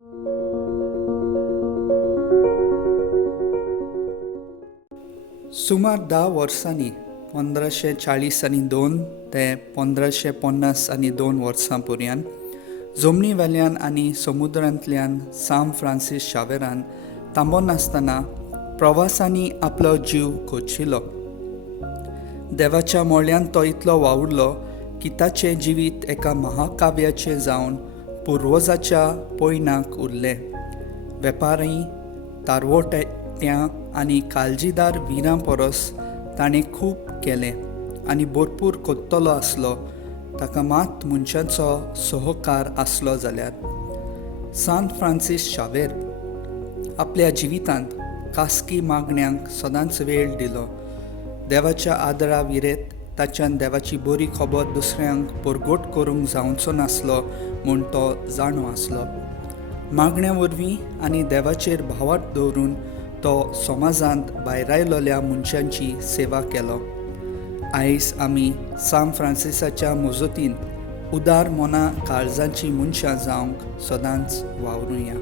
सुमार 10 वर्सांनी 1542 ते 1552 वर्सां पर्यंत जमनी वेल्यान आनी समुद्रांतल्यान सान फ्रांसीस शावेरान थांबोन आसतना प्रवासांनी आपलो जीव कोच्चिलो. देवाच्या मोळ्यांत तो इतलो वावुरलो की ताचें जिवीत एका महाकाव्याचें जावन पुर्वजाच्या पयणाक उरलें. वेपारी, तारवोट्यां आनी काळजीदार विरां परस ताणें खूब केलें आनी भरपूर कोत्तलो आसलो. ताका मात मनशांचो सहकार आसलो जाल्यार सान फ्रांसीस शावेर आपल्या जिवितांत खासगी मागण्यांक सदांच वेळ दिलो. देवाच्या आदरा विरेत ताच्यान देवाची बरी खबर दुसऱ्यांक परगट करूंक जावचो नासलो म्हूण तो जाणो आसलो. मागण्या वरवीं आनी देवाचेर भावार्थ दवरून तो समाजांत भायरायलोल्या मनशांची सेवा केलो. आयज आमी सान फ्रांसिसाच्या मजतीन उदार मना काळजांची मनशां जावंक सदांच वावरुया.